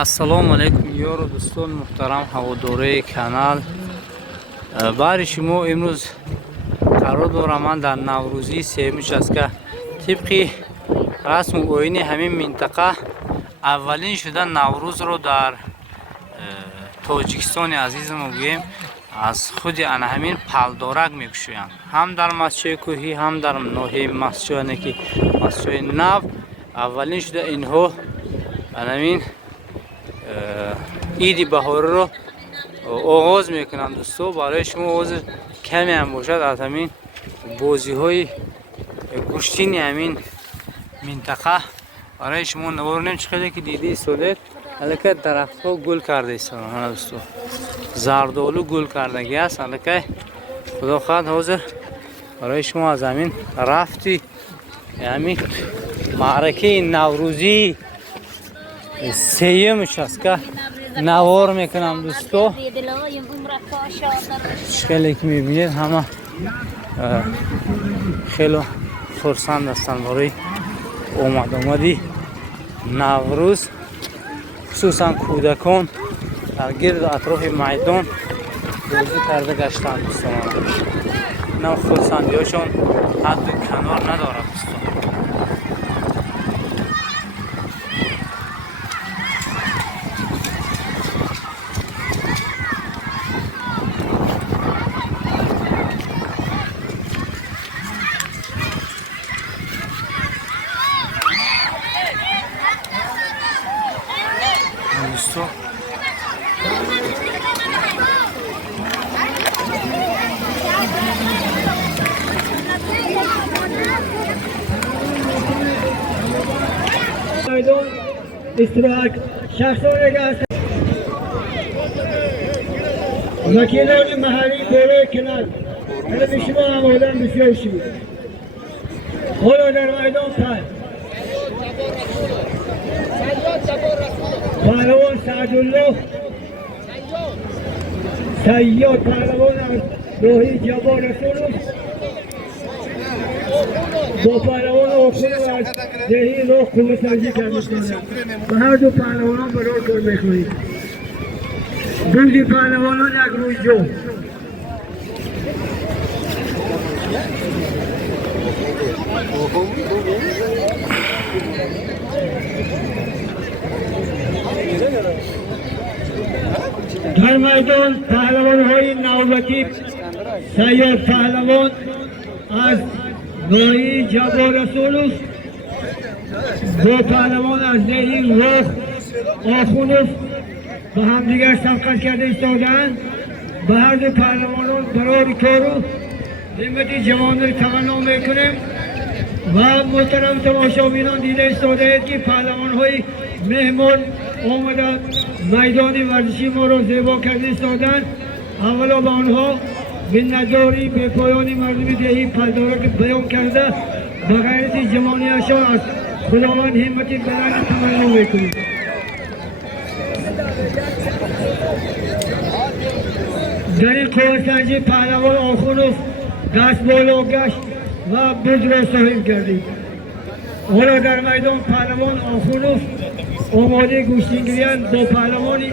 ассалому алайкум ёру дӯстон муҳтарам ҳаводораи канал. баъри шумо имрӯз қарор дорам ман дар наврӯзии сеюми шаска тибқи расму оини ҳамин минтақа аввалин шуда наврӯзро дар тоҷикистони азизам гӯем аз худи ана ҳамин палдорак мекушоянд, ҳам дар масҷои кӯҳӣ, ҳам дар ноҳияи масҷояне ки масҷои нав аввалин шуда инҳо анамин иди баҳориро оғоз мекунанд. дӯсто, барои шумо ҳозир каме ҳам бошад аз ҳамин бозиҳои гӯштини ҳамин минтақа барои шумо наворонем чӣ қадре ки дида истодед. аллакай дарахтҳо гул карда истоданд. мана дӯсто, зардолу гул кардагӣ аст. аллакай худо хоҳад ҳозир барои шумо аз ҳамин рафти ҳамин маъракаи наврӯзии сеюми шаска навор мекунам. дӯсто, шкеле ки мебинед ҳама хело хурсанд ҳастанд барои омади наврӯз, хусусан кӯдакон дар гирду атрофи майдон бозӣ карда гаштанд. дӯстон, нам хурсандиҳошон ҳадду канор надорад. дӯстон, استراحت شخصانی که هستند وکیلان محلی دوره کنار طلب شما آمادن بسیار شد. حالا در میدان پهلوان سعدالله سیاد پهلوان از راهی جبار رسول با پهلوان آخون از دهی راه خوب سنجی کردستانه و هر دو پهلوانان برای کار میکنید. دوزی پهلوانان یک روی جو در میدان پهلوان های نوبتی سیاد پهلوان از ناحیه جبار رسول دو پهلوان از دهی راه آخونف به همدیگر سبقت کرده ایستادند. به هر دو پهلوانان برای کار و همت جوان را تمنا میکنیم و محترم تماشابینان دیده ایستاده اید که پهلوان های مهمان آمده میدان ورزشی ما را زیبا کرده ایستادند. اولا به آنها منتداری به پایانی مردم دهی پلدارک بیان کرده به غیرت جوانیشان از خداوند همت بلند تمنا میکنیم. در این قوه‌سنجی پهلوان آخونوف دست بالا گشت و برج را صاحب گردید. حالا در میدان پهلوان آخونوف آماده گوشتینگیری‌اند با پهلوانی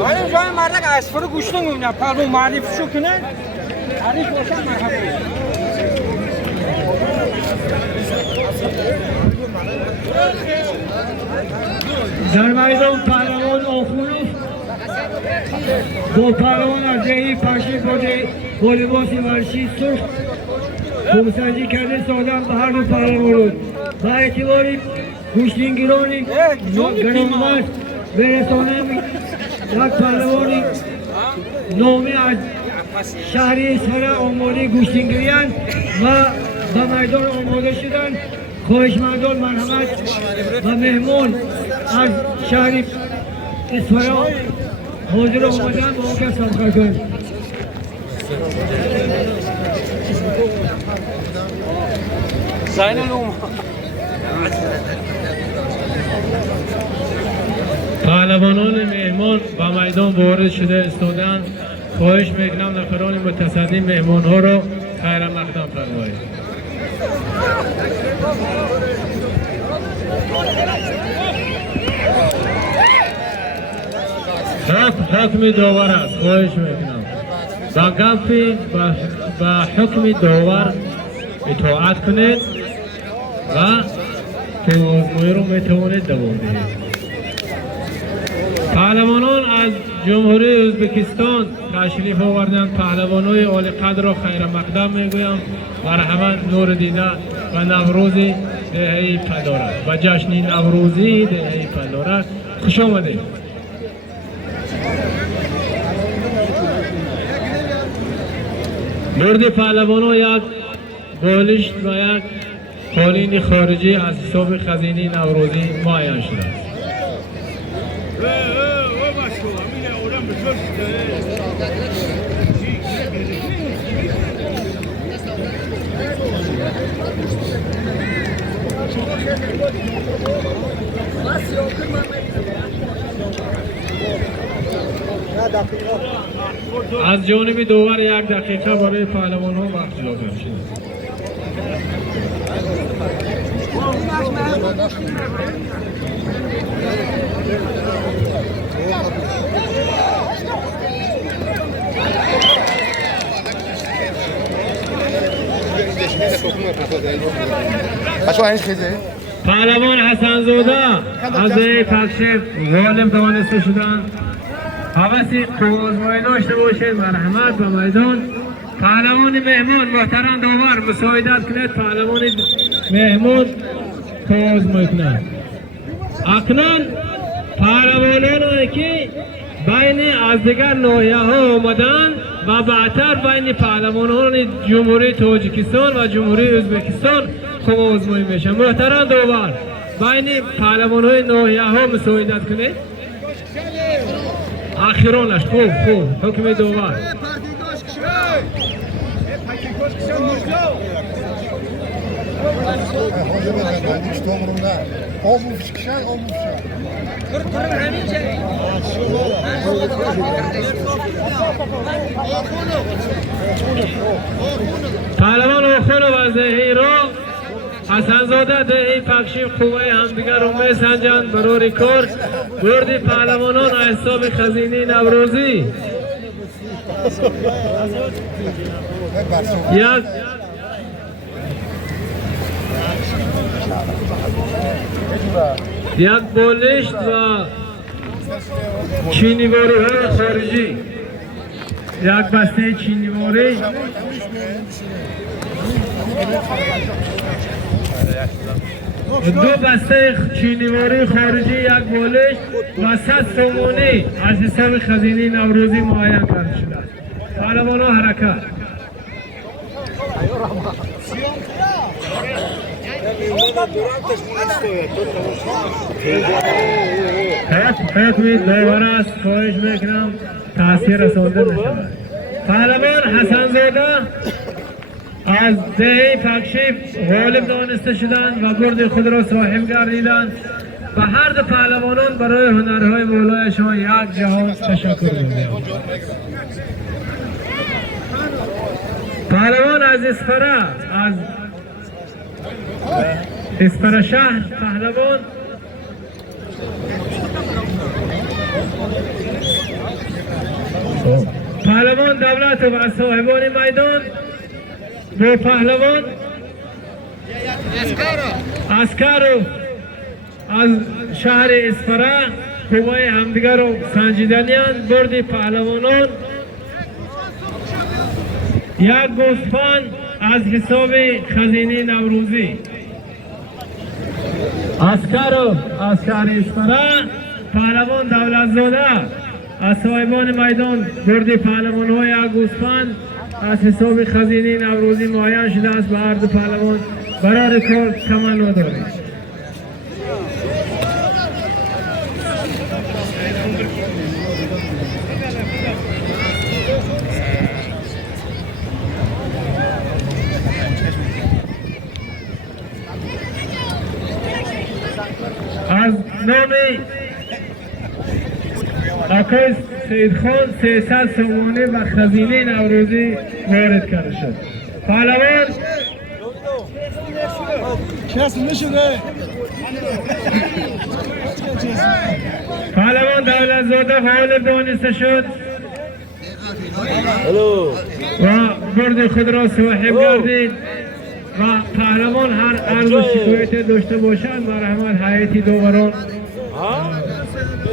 آره جای مردک اسفر گوشت نمی‌بینم پهلوان معرفی شو کنه تعریف باشن مرحبا. در میدان پهلوان آخونوف با پهلوان از دهی پشتی بوده با لباس ورزشی سرخ خوبسنجی کرده سادن به هر دو پهلوانان با اعتبار گوشتینگیرانی گرانمرد برسانم یک پهلوانی نامی از شهری اصفهان آماده گوشتینگیری‌اند و به میدان آماده شدند. خواهشمندان مرحمت و مهمان از شهر اصفهان حاضر آمدند با آنکه سبقت کنند. پهلوانان مهمان به میدان وارد شده ایستادند. خواهش میکنم نفران متصدی مهمان ها را خیر مقدم فرمایید. حکم داور است. خواهش میکنم با گفتی با حکم داور اطاعت کنید و توازمایی رو میتوانید دوام دهید. پهلوانان از جمهوری ازبکستان تشریف آوردند. پهلوانای عالی قدر و خیر مقدم میگویم مرحبا، نور دیده و نوروز دهه پدارک و جشن نوروزی دهه پدارک خوش آمدید. برد پهلوانان یک بالشت و یک قالین خارجی از حساب خزینه نوروزی معین شده است. از جانب داور 1 دقیقه برای پهلوان ها وقت جا شده. پهلوان حسن زاده از پخش غالب دانسته شدن. حواسی توازمایی داشته باشید. مرحمت به میدان. پهلوان مهمان محترم داور مساعدت کنید. پهلوان مهمان توازمایی کنند. اکنون پهلوانانی که بین از دیگر ناحیه ها آمدند و بعدتر بین پهلوانان جمهوری تاجیکستان و جمهوری ازبکستان توازمایی میشن. محترم داور بین پهلوانان ناحیه ها مساعدت کنید. اخیرانش خوب حکم داور. پهلوان آخون و زهی را حسن زاده دهی پخشی خوبه همدیگر رو می سنجند برای کار برد پهلوانان حساب خزینه نوروزی. یک بالشت و چینیواری های خارجی، یک بسته چینیواری، دو بسته چینیواری خارجی، یک بالشت و 100 سومونی از حساب خزینه نوروزی معین کرده شده است. پهلوانان حرکت. حکم داور است. خواهش میکنم تاثیر رسانده نشود. پهلوان حسن زاده از دهه پکشیف غالب دانسته شدند و برد خود را صاحب گردیدند. و هر دو پهلوانان برای هنرهای والایشان یک جهان تشکر می‌گویم. پهلوان از اسپره شهر پهلوان پهلوان دولت و صاحبان میدان دو پهلوان اسکر از شهر اسپره قوای همدیگر رو سنجیدنیان. برد پهلوانان یک گوسفند از حساب خزینه نوروزی. اسکر از شهر اسپره پهلوان دولت زاده از صاحبان میدان برد پهلوان های یک گوسفند از حساب خزینه نوروزی معین شده است. به هر دو پهلوان برای کار تمنا دارید. از نام آقای سید خان 300 سومانی و خزینه نوروزی وارد کرده شد. پهلوان پهلوان دولتزاده غالب دانسته شد و برد خود را صاحب گردید و پهلوان هر عرض و شکایت داشته باشد مرحمت هیئتی داوران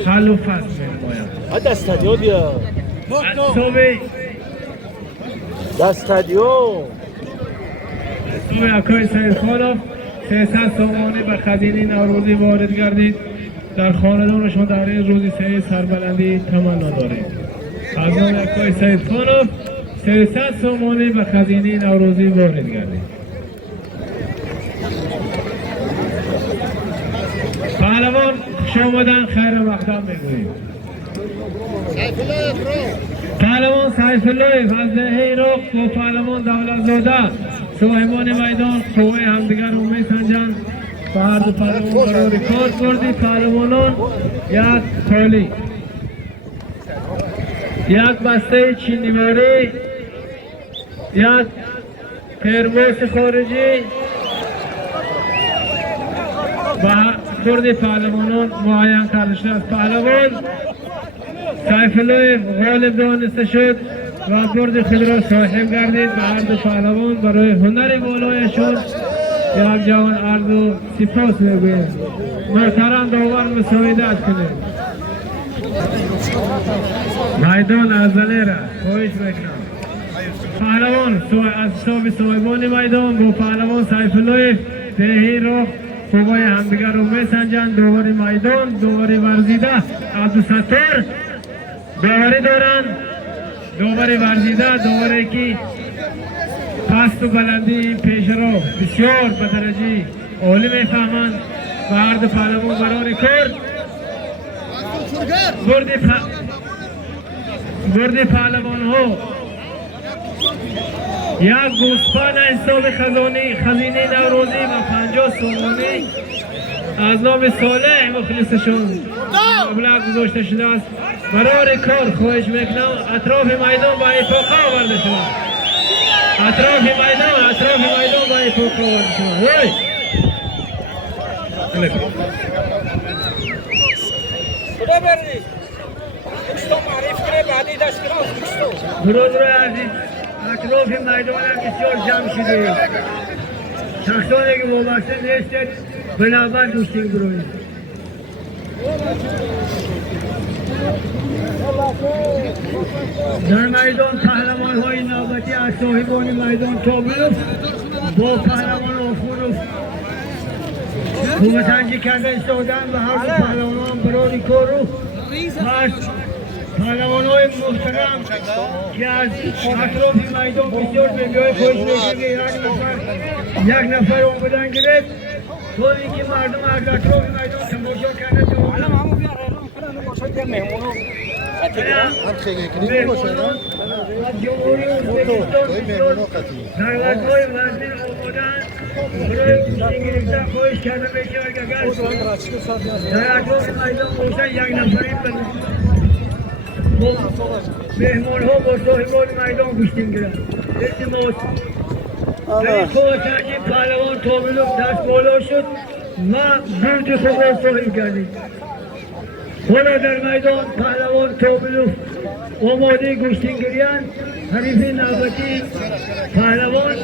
حل و فصل می‌نماید. استادیوم صوبه اکای سید خانوف 300 سامانه به خزینه نوروزی وارد گردید. در خاندانشان در این روزی سه سربلندی تمنا دارید. از نام اکای سید خانوف 300 سامانه به خزینه نوروزی وارد گردید. پهلوان خوش آمدن خیر مقدم میگوییم. پهلوان سیف الله فضله عراق و پهلوان دولتزاده صاحبان میدان قوه همدیگر رو میسنجند و هر دو پهلوان برای ریکارد بردی. پهلوانان یک تالی، یک بسته چینی ماری، یک ترموس خارجی و برد پهلوانان معین کرده شده است. پهلوان سیف الله غالب دانسته شد و برد خود را صاحب گردید و هر دو پهلوان برای هنر بالایشان یک جوان عرض و سپاس میگویم. محترم داور مساعدت کنید. میدان ازله را خواهش میکنم. پهلوان از حساب صاحبان میدان با پهلوان سیف الله دهی را خوبای همدیگر رو میسنجند. داور میدان داور ورزیده عبدالستار داوری دارند. داور ورزیده داوری که پست و بلندی پیش را بسیار به درجه عالی میفهمند و هر دو پهلوان برای کار برد پهلوان ها یک گوسفند حساب خزینه نوروزی و 50 سامانه از نام صالح مخلصشان مبلغ گذاشته شده است. برای کار خواهش میکنم اطراف میدان با افاقه آورده شده. اطراف میدان با افاقه آورده شده. خدا بردی تو معریف کنه بعدی دست کنه درود عزیز، اطراف میدان هم بسیار جمع شده. شخصانی که وابسته نیستید بنابر دوستین بروید. در میدان پهلوان های نوبتی از صاحبان میدان تابلوف با پهلوان آفوروف خوبتنجی کرده ایستادن و هر دو پهلوان برای کارو و پهلوان های محترم که از اطراف میدان بسیار بگاه خوش میکنه. یک نفر آمدن گرفت طوری که مردم از اطراف میدان تماشا کرده. همو بیار کنن باشد یا مهمونو مهمانان و جمهوری ازبکستان دولت‌های وزیر آمدن برای گوشتی گرفتن خواهش کرده میشه اگر در اطراف میدان باشن یک نفری مهمان ها با صاحبان میدان گوشتی گرفت. التماس در این خواهشن که پهلوان تابلوف دست بالا شد و برد خود را صاحب کردید. حالا در میدان پهلوان تابلوف آماده گوشتین گریان. حریف نوبتی پهلوان